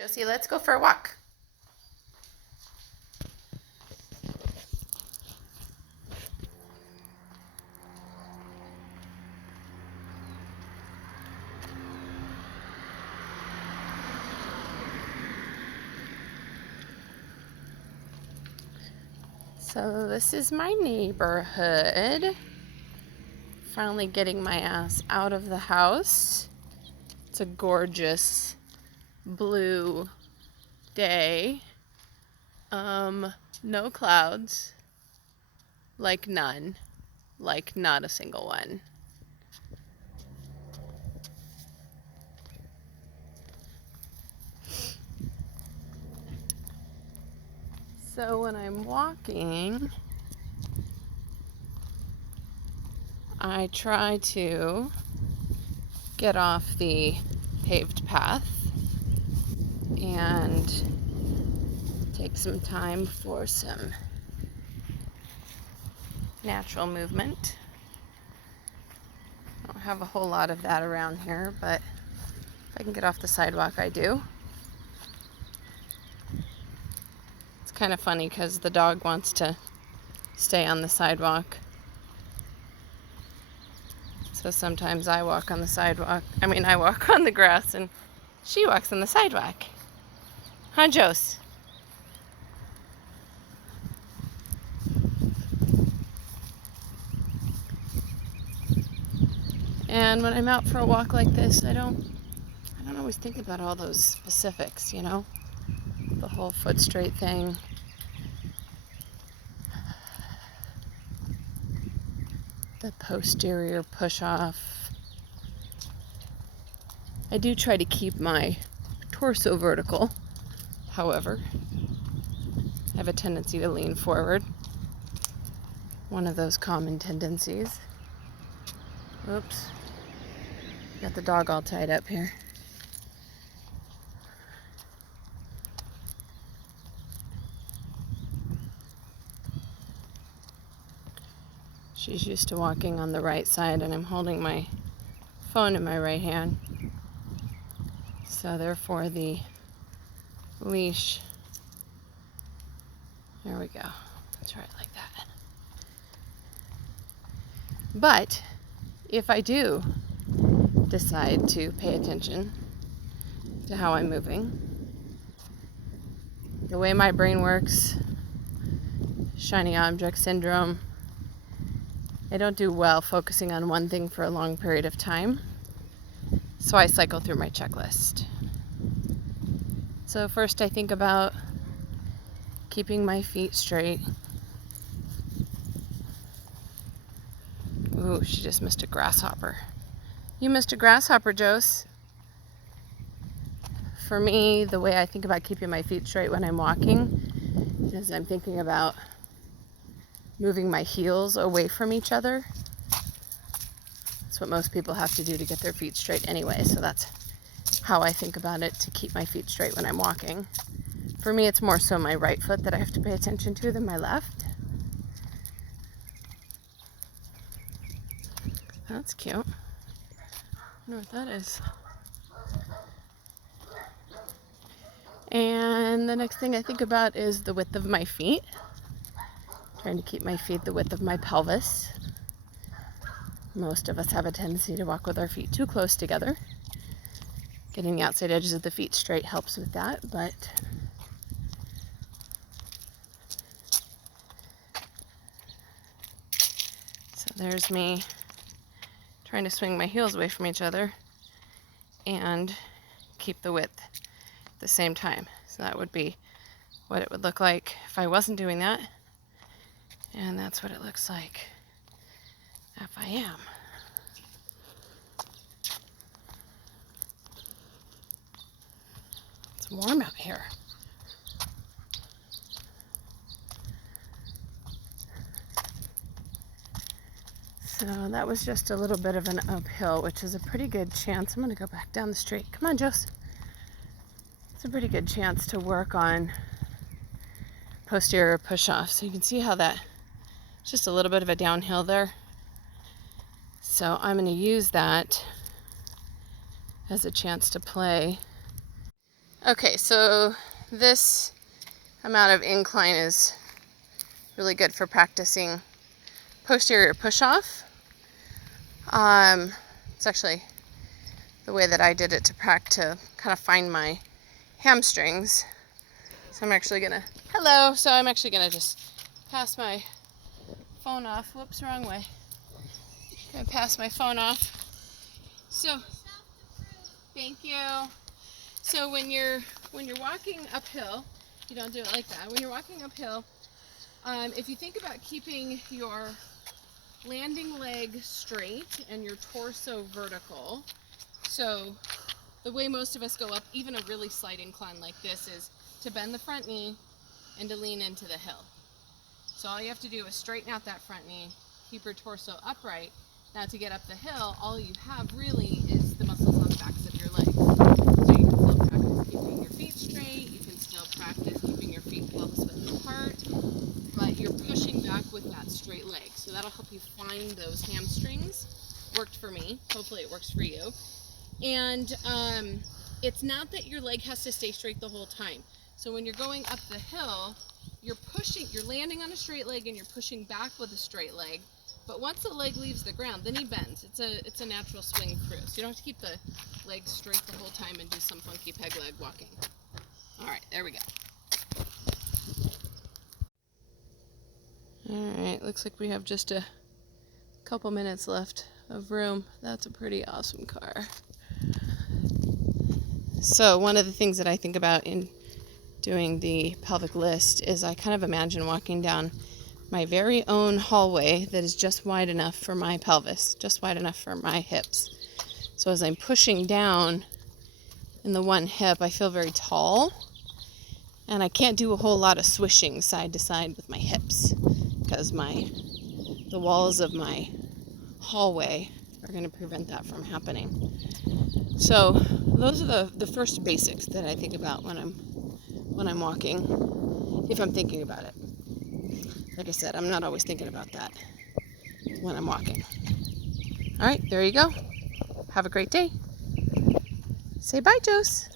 Josie, let's go for a walk. So this is my neighborhood. Finally getting my ass out of the house. It's a gorgeous blue day. No clouds. Like none. Like not a single one. So when I'm walking, I try to get off the paved path and take some time for some natural movement. I don't have a whole lot of that around here, but if I can get off the sidewalk, I do. It's kind of funny because the dog wants to stay on the sidewalk. So sometimes I walk on the sidewalk. I walk on the grass and she walks on the sidewalk. Huh, Jose? And when I'm out for a walk like this, I don't always think about all those specifics, you know? The whole foot straight thing. The posterior push-off. I do try to keep my torso vertical, however. I have a tendency to lean forward. One of those common tendencies. Oops. Got the dog all tied up here. She's used to walking on the right side, and I'm holding my phone in my right hand. So therefore the leash, there we go. Let's try it like that. But if I do decide to pay attention to how I'm moving, the way my brain works, shiny object syndrome, I don't do well focusing on one thing for a long period of time. So I cycle through my checklist. So first I think about keeping my feet straight. Ooh, she just missed a grasshopper. You missed a grasshopper, Jose. For me, the way I think about keeping my feet straight when I'm walking is I'm thinking about moving my heels away from each other. That's what most people have to do to get their feet straight anyway, so that's how I think about it to keep my feet straight when I'm walking. For me, it's more so my right foot that I have to pay attention to than my left. That's cute. I don't know what that is. And the next thing I think about is the width of my feet. Trying to keep my feet the width of my pelvis. Most of us have a tendency to walk with our feet too close together. Getting the outside edges of the feet straight helps with that, but so there's me trying to swing my heels away from each other and keep the width at the same time. So that would be what it would look like if I wasn't doing that. And that's what it looks like if I am. It's warm out here. So that was just a little bit of an uphill, which is a pretty good chance. I'm going to go back down the street. Come on, Jose. It's a pretty good chance to work on posterior push-off. So you can see how that, it's just a little bit of a downhill there. So I'm going to use that as a chance to play Okay, so this amount of incline is really good for practicing posterior push-off. It's actually the way that I did it to kind of find my hamstrings. So I'm actually gonna just pass my phone off. Whoops, wrong way. Gonna pass my phone off. So, thank you. So when you're walking uphill, you don't do it like that. When you're walking uphill, if you think about keeping your landing leg straight and your torso vertical, so the way most of us go up, even a really slight incline like this, is to bend the front knee and to lean into the hill. So all you have to do is straighten out that front knee, keep your torso upright. Now to get up the hill, all you have really is the muscles on the backs of your legs. So you can still practice keeping your feet straight, you can still practice keeping your feet pelvis width apart, but you're pushing back with that straight leg. So that'll help you find those hamstrings. Worked for me, hopefully it works for you. And it's not that your leg has to stay straight the whole time. So when you're going up the hill, you're landing on a straight leg and you're pushing back with a straight leg. But once the leg leaves the ground, then he bends. It's a natural swing through. So you don't have to keep the leg straight the whole time and do some funky peg leg walking. All right, there we go. All right, looks like we have just a couple minutes left of room. That's a pretty awesome car. So one of the things that I think about in doing the pelvic list is I kind of imagine walking down my very own hallway that is just wide enough for my pelvis, just wide enough for my hips. So as I'm pushing down in the one hip, I feel very tall, and I can't do a whole lot of swishing side to side with my hips because the walls of my hallway are going to prevent that from happening. So those are the first basics that I think about when I'm walking, if I'm thinking about it. Like I said, I'm not always thinking about that when I'm walking. All right, there you go. Have a great day. Say bye, Jose.